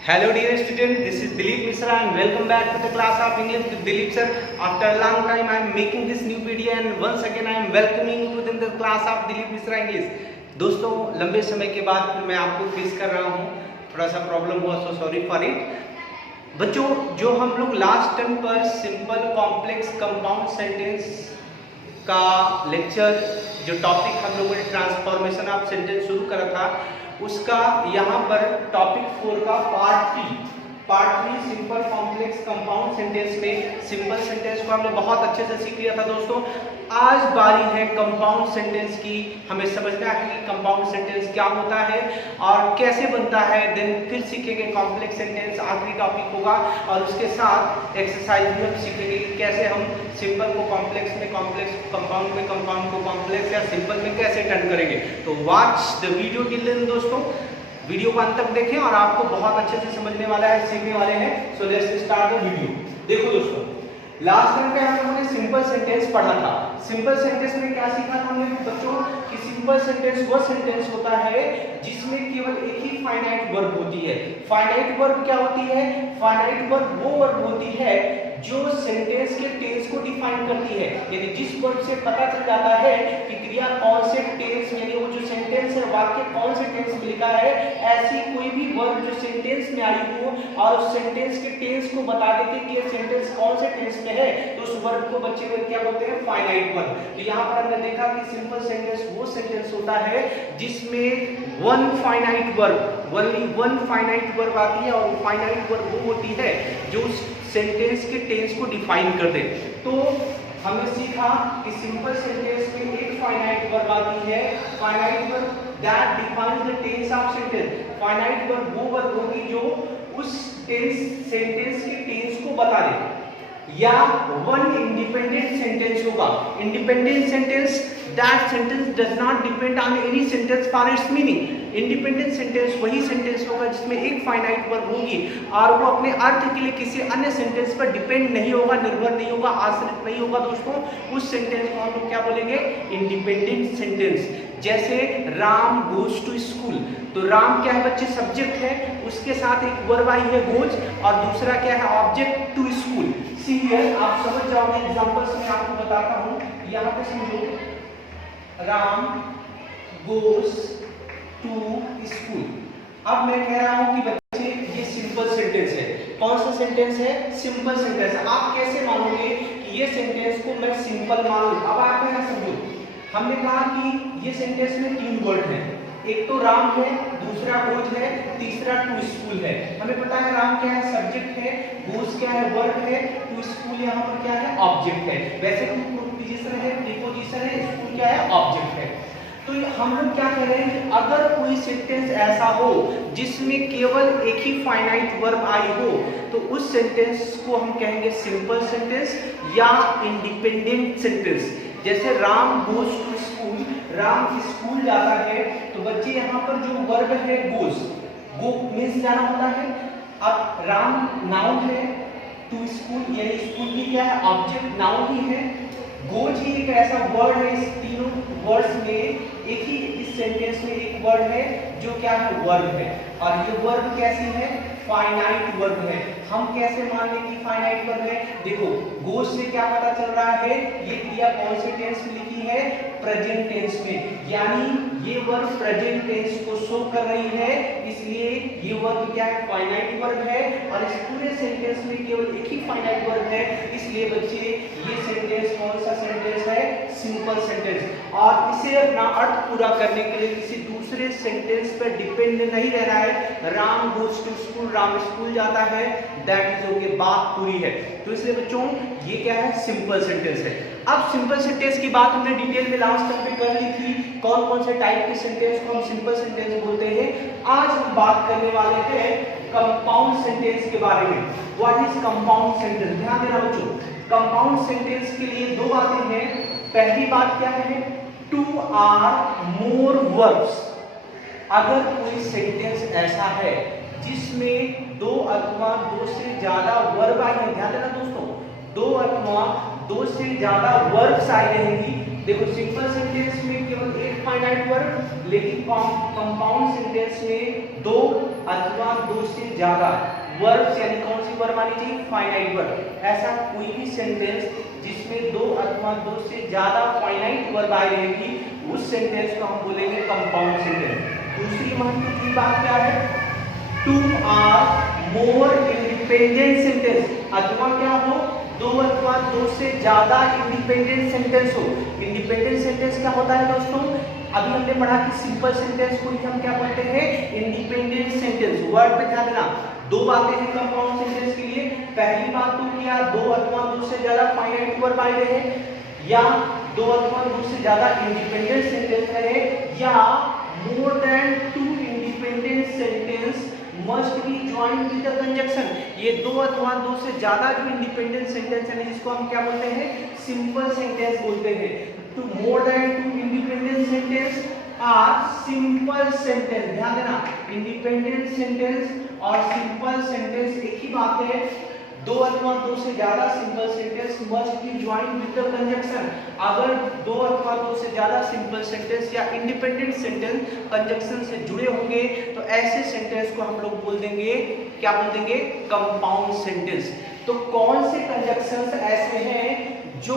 Hello dear student, this is Dilip Misra and welcome back to the class of English with Dilip sir. After a long time I am making this new video and once again I am welcoming you to the class of Dilip Misra English. दोस्तों लंबे समय के बाद फिर मैं आपको face कर रहा हूँ, थोड़ा सा प्रॉब्लम हुआ, सो सॉरी फॉर इट। बच्चों जो हम लोग लास्ट टाइम पर सिंपल कॉम्प्लेक्स कंपाउंड सेंटेंस का लेक्चर जो टॉपिक हम लोगों ने ट्रांसफॉर्मेशन ऑफ सेंटेंस शुरू करा था उसका यहाँ पर टॉपिक 4 का part 3 simple complex compound sentence में सिंपल सेंटेंस को हमने बहुत अच्छे से सीख लिया था दोस्तों। आज बारी है कंपाउंड सेंटेंस की। हमें समझना है कि कंपाउंड सेंटेंस क्या होता है और कैसे बनता है, देन फिर सीखेंगे कॉम्प्लेक्स सेंटेंस, आखिरी टॉपिक होगा और उसके साथ एक्सरसाइज भी हम सीखेंगे कि कैसे हम सिंपल को कॉम्प्लेक्स में, कॉम्प्लेक्स कंपाउंड में, कंपाउंड को कॉम्प्लेक्स या सिंपल में कैसे टर्न करेंगे। तो watch the video till then दोस्तों, वीडियो को अंत तक देखें और आपको बहुत अच्छे से समझने वाला है, सीखने वाले हैं। So let's start the video. देखो दोस्तों, लास्ट टाइम पे हम लोगों ने सिंपल सेंटेंस पढ़ा था। सिंपल सेंटेंस में क्या सीखा था हमने बच्चों कि सिंपल सेंटेंस वो सेंटेंस होता है जिसमें केवल एक ही फाइनाइट वर्ब होती है। फाइनाइट वर्ब क्या होती है? फाइनाइट वर्ब वो वर्ब होती है जो सेंटेंस के टेंस को डिफाइन करती है, यानी जिस वर्ब से पता चल जाता है कि क्रिया कौन से टेंस, यानी वो जो सेंटेंस है वाक्य कौन से टेंस में लिखा है, ऐसी कोई भी वर्ब जो सेंटेंस में आई हो और उस सेंटेंस के टेंस को बता देते कि ये सेंटेंस कौन से टेंस में है, तो उस वर्ब को बच्चे लोग क्या बोलते हैं? Finite verb. तो यहाँ पर हमने देखा कि सिंपल सेंटेंस वो सेंटेंस होता है जिसमें one finite verb, only one finite verb आती है और फाइनाइट वर्ब वो होती है जो सेंटेंस के टेंस को डिफाइन कर दे। तो हमने सीखा कि सिंपल सेंटेंस में एक फाइनाइट वर्ब आती है, finite verb that defines the tense of sentence. Finite verb वो वर्ब होगी जो उस सेंटेंस के टेंस को बता दे, या वन इंडिपेंडेंट सेंटेंस होगा। Independent sentence that sentence does not depend on any sentence for its meaning. Independent sentence वही सेंटेंस होगा जिसमें एक फाइनाइट वर्ब होगी और वो अपने अर्थ के लिए किसी अन्य सेंटेंस पर डिपेंड नहीं होगा, निर्भर नहीं होगा, आश्रित नहीं होगा दोस्तों। उस सेंटेंस को हम लोग क्या बोलेंगे? Independent sentence. जैसे राम गोज टू स्कूल, तो राम क्या है बच्चे? सब्जेक्ट है, उसके साथ एक वर्ब आई है गोज और दूसरा क्या है? Object to school. See here, आप समझ जाओगे, एग्जांपल्स में आपको बताता हूं। यहाँ पे समझो, राम गोज टू स्कूल। अब मैं कह रहा हूं कि बच्चे ये सिंपल सेंटेंस है। कौन सा सेंटेंस है? सिंपल सेंटेंस है। आप कैसे मानोगे कि ये सेंटेंस को मैं सिंपल मान लूं? अब आप मेरा समझो, हमने कहा कि ये सेंटेंस में 3 वर्ड है, एक तो राम है, दूसरा गोज है, तीसरा टू स्कूल है। हमें पता है राम क्या है? सब्जेक्ट है, गोज क्या है? वर्ब है, टू स्कूल यहाँ पर क्या है? ऑब्जेक्ट है। वैसे प्रीपोजिशन है, प्रीपोजिशन है, स्कूल क्या है? ऑब्जेक्ट है। तो हम लोग क्या कह रहे हैं कि अगर कोई सेंटेंस ऐसा हो जिसमें केवल एक ही फाइनाइट वर्ब आई हो तो उस सेंटेंस को हम कहेंगे सिंपल सेंटेंस या इंडिपेंडेंट सेंटेंस। जैसे Ram goes to school, Ram school जाता है, तो बच्चे यहाँ पर जो वर्ब है गोज, गो मीन्स जाना होता है। अब राम नाउन है, टू स्कूल यानी स्कूल भी क्या है? ऑब्जेक्ट, नाउन ही है। गोज ही एक ऐसा वर्ड है, इस तीनों वर्ड्स में एक ही, इस सेंटेंस में एक वर्ड है जो क्या है? वर्ब है। और ये वर्ब कैसी है? फाइनाइट वर्ब है। हम कैसे मान लें कि फाइनाइट वर्ब है? देखो, गोज से क्या पता चल रहा है? ये क्रिया कौन से टेंस में लिखी है? प्रेजेंट टेंस में, यानी ये वर्ब प्रेजेंट टेंस को शो कर रही है, इसलिए ये वर्ब क्या है? फाइनाइट वर्ब है। और इस पूरे सेंटेंस में केवल एक ही फाइनाइट वर्ब है, इसलिए बच्चे ये सेंटेंस कौन सा सेंटेंस है? Simple sentence. और इसे अपना अर्थ पूरा करने के लिए किसी दूसरे सेंटेंस पर डिपेंड नहीं रहना है। Ram goes to school, Ram school जाता है, दैट इज ओके, बात पूरी है। तो इसलिए बच्चों ये क्या है? सिंपल सेंटेंस है। अब सिंपल सेंटेंस की बात हमने डिटेल में लास्ट टाइम पे कर ली थी, कौन कौन से टाइप के सेंटेंस को हम सिंपल सेंटेंस बोलते हैं। आज हम बात करने वाले हैं कंपाउंड सेंटेंस के बारे में। What is compound sentence? ध्यान देना बच्चों, कंपाउंड सेंटेंस के लिए 2 बातें हैं। पहली बात क्या है? 2 और मोर वर्ब्स। अगर कोई सेंटेंस ऐसा है जिसमें 2 अथवा 2 से ज्यादा वर्ब आए हैं, ध्यान देना दोस्तों, 2 अथवा 2 से ज्यादा वर्ब्स आए रहेंगी। देखो, सिंपल सेंटेंस में केवल एक फाइनाइट वर्ब, लेकिन कंपाउंड सेंटेंस में दो अथवा दो से ज्यादा वर्ब्स, यानी कौन सी वर्ब आनी चाहिए, फाइनाइट वर्ब। ऐसा कोई भी सेंटेंस जिसमें दो अथवा दो से ज्यादा फाइनाइट वर्ब आई रहेगी, उस सेंटेंस को हम बोलेंगे कंपाउंड सेंटेंस। दूसरी महत्वपूर्ण बात क्या है, two or more independent sentence, अथवा क्या हो, दो अथवा दो से ज्यादा इंडिपेंडेंट सेंटेंस हो। इंडिपेंडेंट सेंटेंस क्या होता है दोस्तों, अभी हमने पढ़ा कि सिंपल सेंटेंस को ही हम क्या बोलते हैं, इंडिपेंडेंट सेंटेंस। वर्ड पे ध्यान देना, दो बातें हैं कंपाउंड सेंटेंस के लिए। पहली बात तो क्या, दो अथवा दो से ज्यादा फाइनाइट वर्ब आए रहे, या दो अथवा दो से ज्यादा इंडिपेंडेंट सेंटेंस रहे, या more than two independent sentence must be joined with the conjunction. ये दो अथवा दो से ज्यादा जो इंडिपेंडेंट सेंटेंस है जिसको हम क्या बोलते हैं, सिंपल सेंटेंस बोलते हैं। Two more than two independent sentence are simple sentence. ध्यान देना, इंडिपेंडेंट सेंटेंस और सिंपल सेंटेंस एक ही बात है। दो अथवा दो से ज्यादा simple sentence must be joined with the conjunction. अगर दो अथवा दो से ज्यादा सिंपल सेंटेंस या इंडिपेंडेंट सेंटेंस कंजक्शन से जुड़े होंगे तो ऐसे सेंटेंस को हम लोग बोल देंगे, क्या बोल देंगे, कंपाउंड सेंटेंस। तो कौन से कंजक्शंस ऐसे हैं जो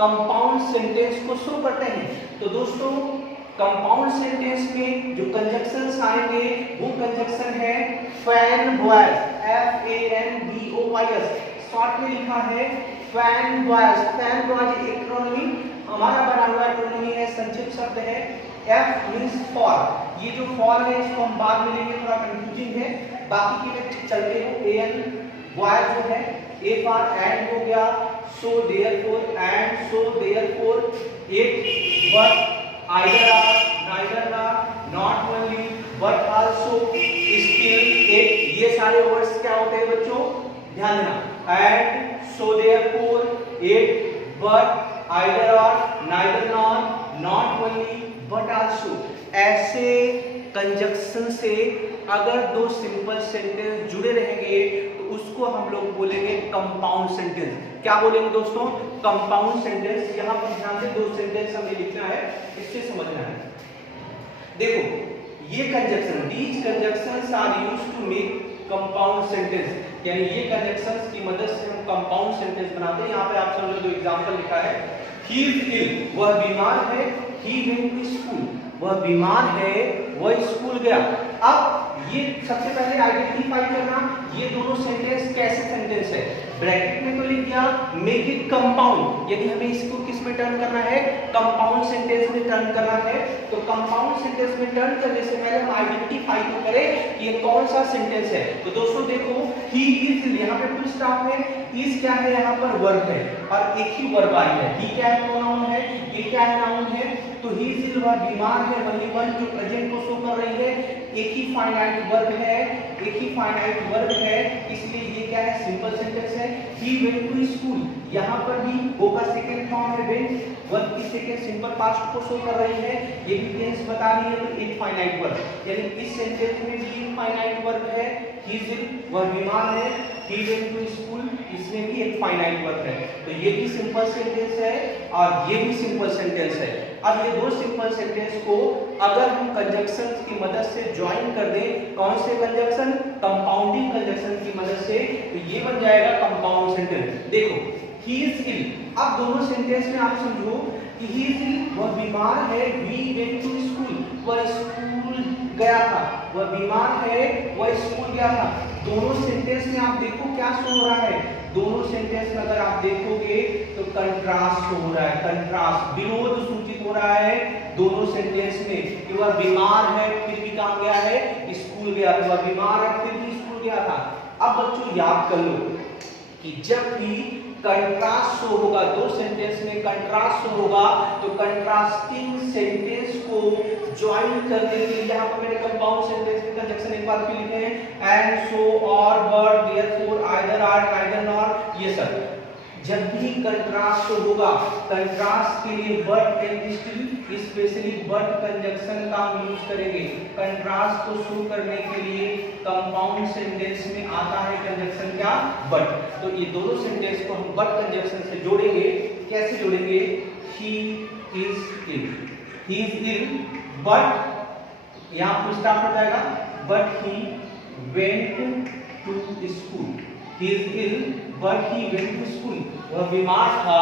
कंपाउंड सेंटेंस को शो करते हैं? तो दोस्तों कंपाउंड सेंटेंस में जो कंजक्शंस आएंगे वो कंजक्शन है फैन बॉयज, FANBOYS, शॉर्ट में लिखा है फैन बॉयज। फैन बॉयज एक्रोनिमी हमारा बना हुआ एक्रोनिमी है, संक्षिप्त शब्द है। F मींस फॉर, ये जो फॉर है इसको हम बाद में लेंगे, थोड़ा कंफ्यूजिंग है, बाकी के लिए चलते हो। AN बॉयज जो है, A फॉर एंड हो गया, so therefore and so therefore, it but either are, neither are, not only, but also, still, it, ये सारे वर्ड्स क्या होते हैं बच्चों, ध्यान देना। and, so therefore, it, but, either are, neither nor, not only, but also, ऐसे conjunction से अगर दो सिंपल सेंटेंस जुड़े रहेंगे तो उसको हम लोग बोलेंगे कंपाउंड सेंटेंस। क्या बोलेंगे दोस्तों, कंपाउंड सेंटेंस। यहां पर ध्यान से दो सेंटेंस हमें लिखना है, इससे समझना है। देखो ये conjunction, these conjunctions are used to make compound sentence, यानी ये कंजक्शंस की मदद से हम कंपाउंड सेंटेंस बनाते हैं। यहाँ पे आप समझो जो एग्जांपल लिखा है, ही इज इल, वह बीमार है, ही वेंट टू स्कूल, वह बीमार है, वह स्कूल गया। अब ये सबसे पहले आइडेंटिफाई करना, ये दोनों सेंटेंस कैसे सेंटेंस है। ब्रैकेट में तो लिख दिया मेक इट कंपाउंड, यदि हमें इसको किस में टर्न करना है, कंपाउंड सेंटेंस में टर्न करना है। तो कंपाउंड सेंटेंस में टर्न करने से पहले हम आइडेंटिफाई तो करें कि ये कौन सा सेंटेंस है। तो दोस्तों देखो, ही इज, यहाँ पे फुल स्टॉप है, इज क्या है, यहाँ पर वर्ब है और एक ही वर्ब आई है। ही क्या है, प्रोनाउन है, ये क्या है, नाउन है। तो ही इज, वह बीमार है, वही वन जो प्रेजेंट को शो कर रही है, एक ही फाइनाइट वर्ब है, एक ही फाइनाइट वर्ब है, इसलिए ये क्या है, सिंपल सेंटेंस है। ही वेंट टू स्कूल, यहाँ पर भी गो का सेकंड फॉर्म है वेंट, वर्ब की सेकंड सिंपल पास्ट को शो कर रही है, ये भी टेंस बता रही है, तो एक फाइनाइट वर्ब, यानी इस सेंटेंस में भी एक फाइनाइट वर्ब है। ही इज, वह बीमार है, ही वेंट टू स्कूल, इसमें भी एक फाइनाइट वर्ब है। तो ये भी सिंपल सेंटेंस है और ये भी सिंपल सेंटेंस है। अब ये दो सिंपल सेंटेंस को अगर हम कंजक्शन की मदद से ज्वाइन कर दें, कौन से कंजक्शन, कंपाउंडिंग कंजक्शन की मदद से, तो ये बन जाएगा कंपाउंड सेंटेंस। देखो ही इज इल, अब दोनों सेंटेंस में आप समझो कि ही इज इल, वह बीमार है, वी वेंट टू स्कूल, वह स्कूल गया था, वह बीमार है, वह स्कूल गया था। दोनों सेंटेंस में आप देखो क्या शो हो रहा है, दोनों सेंटेंस में अगर आप देखोगे तो कंट्रास्ट हो रहा है, कंट्रास्ट, विरोध सूचित हो रहा है दोनों सेंटेंस में, कि वह बीमार है फिर भी कहां गया है, स्कूल गया, वह बीमार है फिर भी स्कूल गया था। अब बच्चों याद कर लो कि जब भी कंट्रास्ट शो होगा, दो सेंटेंस में कंट्रास्ट शो होगा, तो कंट्रास्टिंग सेंटेंस को ज्वाइन करने के लिए यहाँ पर मैंने कंपाउंड सेंटेंस के कंजक्शन एक बार फिर लिखे हैं, and, so, or, but, therefore, either or, neither nor, ये सब। जब भी कंट्रास्ट शो होगा, कंट्रास्ट के लिए but and still, specially but conjunction का हम यूज करेंगे। कंट्रास्ट को शो करने के लिए कंपाउंड सेंटेंस में आता है कंजक्शन क्या, बट। तो ये दोनों सेंटेंस को हम बट कंजक्शन से जोड़ेंगे। कैसे जोड़ेंगे, he is ill, he is ill but यहाँ फुल स्टॉप हो जाएगा, but he went to school. He is ill but he went to school. वह बीमार था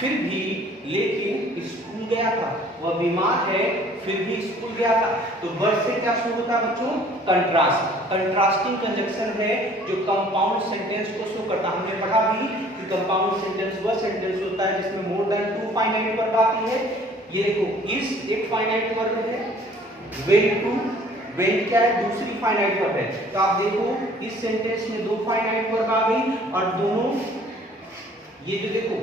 फिर भी लेकिन स्कूल गया था। वह बीमार है फिर भी स्कूल गया था। तो बट से क्या शुरू होता है बच्चों? कंट्रास्ट। कंट्रास्टिंग कंजक्शन है जो कंपाउंड सेंटेंस को शो करता है। हमने पढ़ा भी कि कंपाउंड सेंटेंस वह सेंटेंस होता है जिसमें मोर देन 2 फाइनाइट वर्ब आती है। ये देखो इज एक फाइनाइट वर्ब है, वेंट टू, वेंट क्या है? दूसरी फाइनाइट वर्ब है। तो आप देखो इस सेंटेंस में 2 फाइनाइट वर्ब आ गई और दोनों ये जो देखो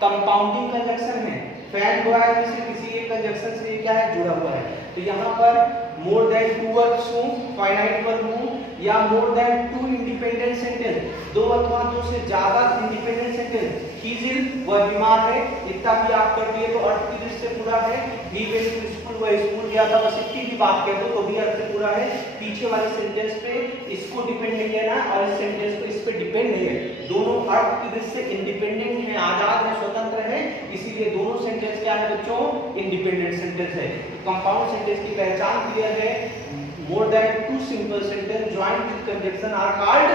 कंपाउंडिंग कंजक्शन है, फैन हुआ है जिससे किसी एक कंजक्शन से क्या है जुड़ा हुआ है। तो यहाँ पर मोर देन 2 वर्ब्स हो, फाइनाइट वर्ब हो, या मोर देन 2 इंडिपेंडेंट सेंटेंस, 2 अथवा 2 से ज्यादा independent sentence. He is ill, वह बीमार है, इतना भी आप कर दिए तो अर्थ की दृष्टि से पूरा है। ही वेंट टू स्कूल, वह स्कूल गया था, बस इतनी भी बात कर दो तो भी अर्थ से पूरा है। पीछे वाले सेंटेंस पे इसको डिपेंड नहीं है ना, और इस सेंटेंस पे इस पे डिपेंड नहीं है। दोनों अर्थ की दृष्टि से इंडिपेंडेंट है, आजाद है, स्वतंत्र है, इसीलिए दोनों सेंटेंस क्या है बच्चों? इंडिपेंडेंट सेंटेंस है। कंपाउंड सेंटेंस की पहचान क्लियर है। More than 2 simple sentence joined with conjunction are called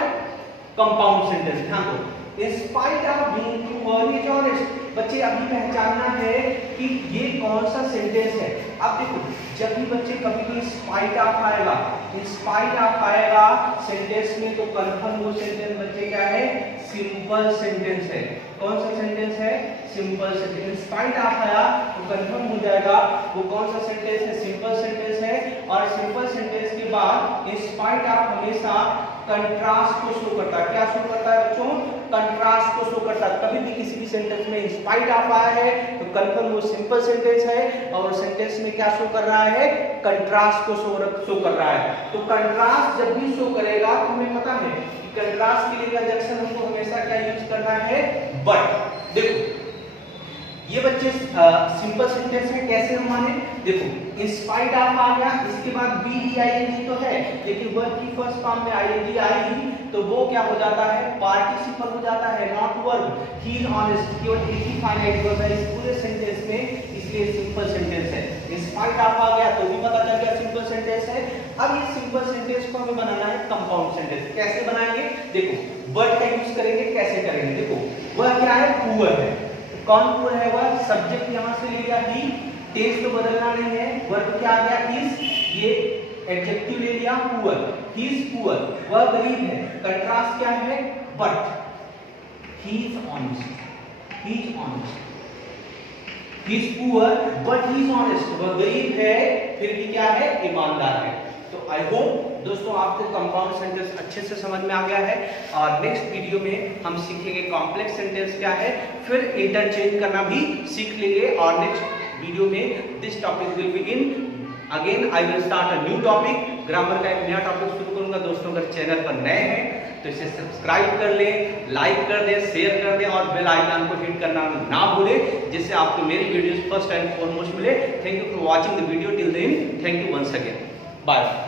compound sentence. ध्यान दो, in spite of being true or is honest। बच्चे अभी पहचानना है कि ये कौन सा सेंटेंस है। अब देखो जब भी बच्चे कभी भी स्पाइट ऑफ आएगा, इंस्पाइट ऑफ आएगा सेंटेंस में, तो कंफर्म वो सेंटेंस बच्चे क्या है? सिंपल सेंटेंस है। कौन सा सेंटेंस है? Simple sentence. इंस्पाइट ऑफ आया तो कंफर्म हो जाएगा वो कौन सा सेंटेंस है? सिंपल सेंटेंस है। और सिंपल सेंटेंस के बाद इंस्पाइट ऑफ हमेशा कंट्रास्ट को शो करता है। क्या शो करता है बच्चों? कंट्रास्ट को शो करता है। कभी भी किसी भी सेंटेंस में इंस्पाइट ऑफ आया है तो कंफर्म वो सिंपल सेंटेंस है, और सेंटेंस में क्या शो कर रहा है? कंट्रास्ट को शो कर रहा है। तो कंट्रास्ट जब भी शो करेगा तो हमें पता है कि कंट्रास्ट के लिए कंजक्शन हमको हमेशा क्या यूज करना है? बट। देखो ये बच्चे सिंपल सेंटेंस है, कैसे हम माने? देखो इंस्पाइट ऑफ आ गया, इसके बाद B E I N G तो है, लेकिन वर्ब की फर्स्ट फॉर्म में आई एन जी आएगी तो वो क्या हो जाता है? पार्टिसिपल हो जाता है, not verb. He is honest, केवल एक ही फाइनाइट वर्ब है इस पूरे सेंटेंस में, इसलिए सिंपल सेंटेंस है। इंस्पाइट ऑफ आ गया तो भी पता चल गया सिंपल सेंटेंस है। अब ये सिंपल सेंटेंस को हमें बनाना है कंपाउंड सेंटेंस। कैसे बनाएंगे? देखो वर्ड का यूज करेंगे, कैसे करेंगे? देखो वह क्या है? पुअर है। कौन पुअर है? वह सब्जेक्ट यहां से ले लिया ही, टेंस तो बदलना नहीं है, वर्ब क्या आ गया? इज, ये एडजेक्टिव ले लिया पुअर, ही इज पुअर, वह गरीब है। कंट्रास्ट क्या है? But he is honest, he is honest, he is poor but he is honest, वह गरीब है फिर भी क्या है? ईमानदार है। तो आई होप दोस्तों आपको कंपाउंड सेंटेंस अच्छे से समझ में आ गया है, और नेक्स्ट वीडियो में हम सीखेंगे कॉम्प्लेक्स सेंटेंस क्या है, फिर इंटरचेंज करना भी सीख लेंगे। और नेक्स्ट वीडियो में this topic will begin again, I will start a new topic, grammar का एक नया टॉपिक शुरू करूंगा। दोस्तों अगर चैनल पर नए हैं तो इसे सब्सक्राइब कर लें, लाइक कर दें, शेयर कर दें, और बेल आइकन को हिट करना ना भूलें, जिससे आपको मेरी वीडियोस फर्स्ट एंड फॉरमोस्ट मिले। Thank you for watching the video till then, thank you once again, bye.